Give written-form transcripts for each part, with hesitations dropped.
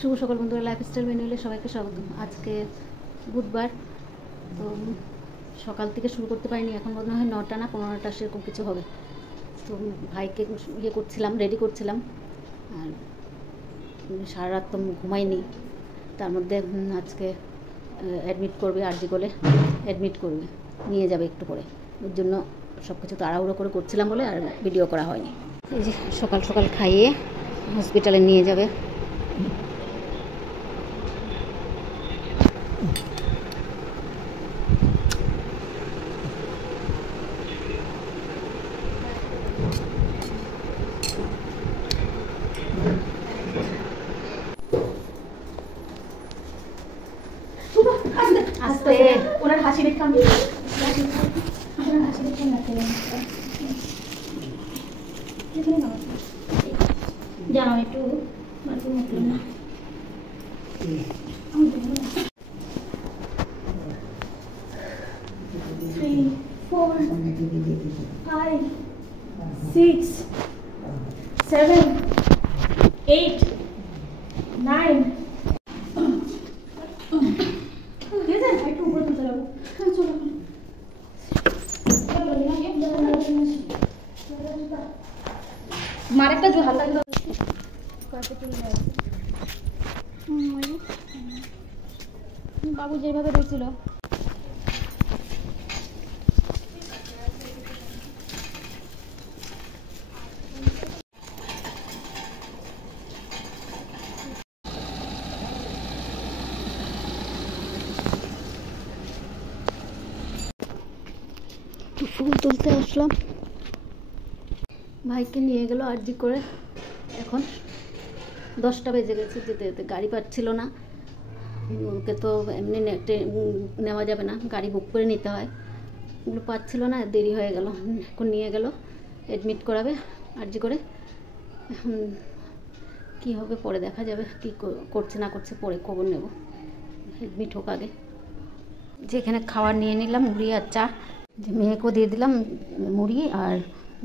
শুভ সকাল বন্ধুরা, লাইফস্টাইল মেনুলে সবাইকে স্বাগত। আজকে বুধবার, তো সকাল থেকে শুরু করতে পারিনি। এখন মনে হয় 9টা না 15টা সেরকম কিছু হবে। তো ভাইকে করছিলাম, রেডি করছিলাম, আর সারা রাত তো ঘুমাইনি। তার মধ্যে আজকে অ্যাডমিট করবে, আরজি করে অ্যাডমিট করবে, নিয়ে যাবে একটু করে। ওর জন্য সব কিছু তাড়াহুড়ো করে করছিলাম বলে আর ভিডিও করা হয়নি। এই যে সকাল সকাল খাইয়ে হসপিটালে নিয়ে যাবে। আস্তে ওনার হাসি দেখে আমি জানো একটু না 3, 4, 5, 6, 7, 8, 9 একটু উপরে তুলতে যাবো। চলো মার একটা জো হালকা দিল বাবু যেভাবে রয়েছিল। ফুল তুলতে আসলাম, ভাইকে নিয়ে গেল আরজি করে। এখন 10টা বেজে গেছে, যেতে যেতে গাড়ি পাচ্ছিল না। ওকে তো এমনি নেওয়া যাবে না, গাড়ি বুক করে নিতে হয়। ওগুলো পাচ্ছিল না, দেরি হয়ে গেল। এখন নিয়ে গেল, অ্যাডমিট করাবে আরজি করে। এখন কী হবে পরে দেখা যাবে, কী করছে না করছে পরে খবর নেব। অ্যাডমিট হোক আগে। যেখানে খাবার নিয়ে নিলাম, মুড়ি আর চা। যে মেয়েকেও দিয়ে দিলাম মুড়ি আর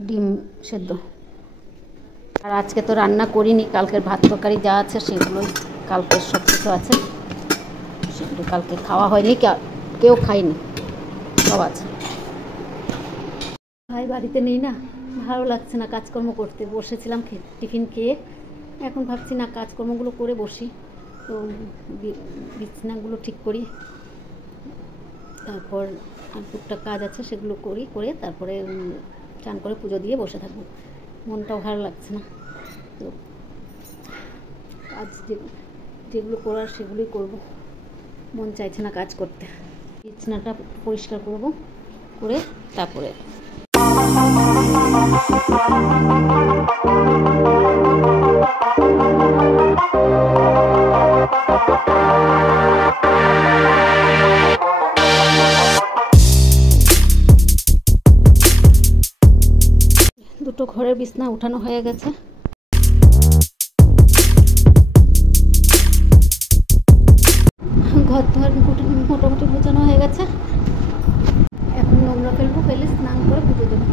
ডিম সেদ্ধ। আর আজকে তো রান্না করিনি, কালকের ভাত তরকারি যা আছে সেগুলোই, কালকের সব কিছু আছে সেগুলো কালকে খাওয়া হয়নি, কেউ খায়নি, সব আছে। ভাই বাড়িতে নেই না, ভালো লাগছে না কাজকর্ম করতে। বসেছিলাম টিফিন খেয়ে, এখন ভাবছি না কাজকর্মগুলো করে বসি। তো বিছানাগুলো ঠিক করি, তারপর আর টুকটাক কাজ আছে সেগুলো করে তারপরে চান করে পুজো দিয়ে বসে থাকবো। মনটাও ভালো লাগছে না, তো কাজ যেগুলো করার সেগুলোই করব। মন চাইছে না কাজ করতে। বিছানাটা পরিষ্কার করব, করে তারপরে দুটো ঘরের বিছনা উঠানো হয়ে গেছে। ঘর ধর মোটামুটি গোছানো হয়ে গেছে। এখন নোংরা ফেলবো, ফেলে স্নান করে পুজো দেবো।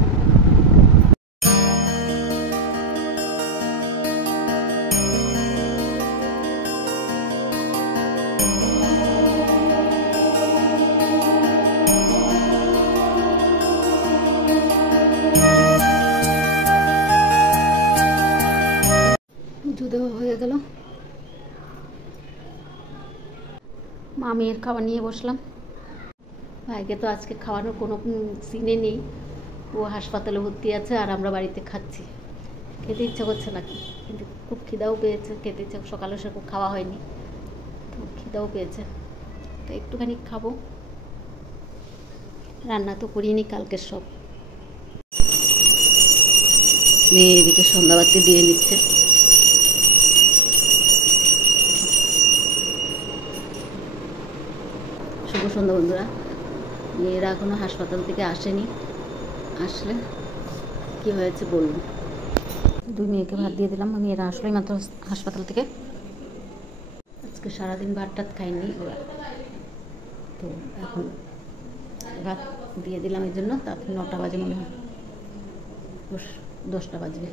পুজো দেওয়া হয়ে গেল। মেয়ের খাবার নিয়ে বসলাম। ভাইকে তো আজকে খাওয়ানোর কোনো সিনে নেই, ও হাসপাতালে ভর্তি আছে আর আমরা বাড়িতে খাচ্ছি। খেতে ইচ্ছা করছে না, কিন্তু খুব খিদাও পেয়েছে, খেতে ইচ্ছা। সকালে সেরকম খাওয়া হয়নি, তো খিদাও পেয়েছে, তো একটুখানি খাবো। রান্না তো করিনি কালকের সব। মেয়ে এদিকে সন্ধ্যাবাতি দিয়ে নিচ্ছে। শুভ সন্ধ্যা বন্ধুরা। মেয়েরা এখনো হাসপাতাল থেকে আসেনি, আসলে কি হয়েছে বলুন। দুই মেয়েকে ভাত দিয়ে দিলাম, মেয়েরা আসলেই মাত্র হাসপাতাল থেকে। আজকে সারাদিন ভাত টাত খাইনি ওরা, তো এখন ভাত দিয়ে দিলাম। এই জন্য তারপর 9টা বাজে মনে হয়, 10টা বাজবে।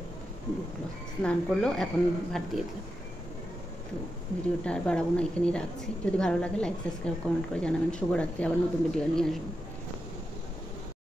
ঢুকলো, স্নান করলো, এখন ভাত দিয়ে দিলাম। তো ভিডিওটা আর বাড়াবো না, এখানেই রাখছি। যদি ভালো লাগে লাইক সাবস্ক্রাইব কমেন্ট করে জানাবেন। শুভরাত্রি, আবার নতুন ভিডিও নিয়ে আসবো।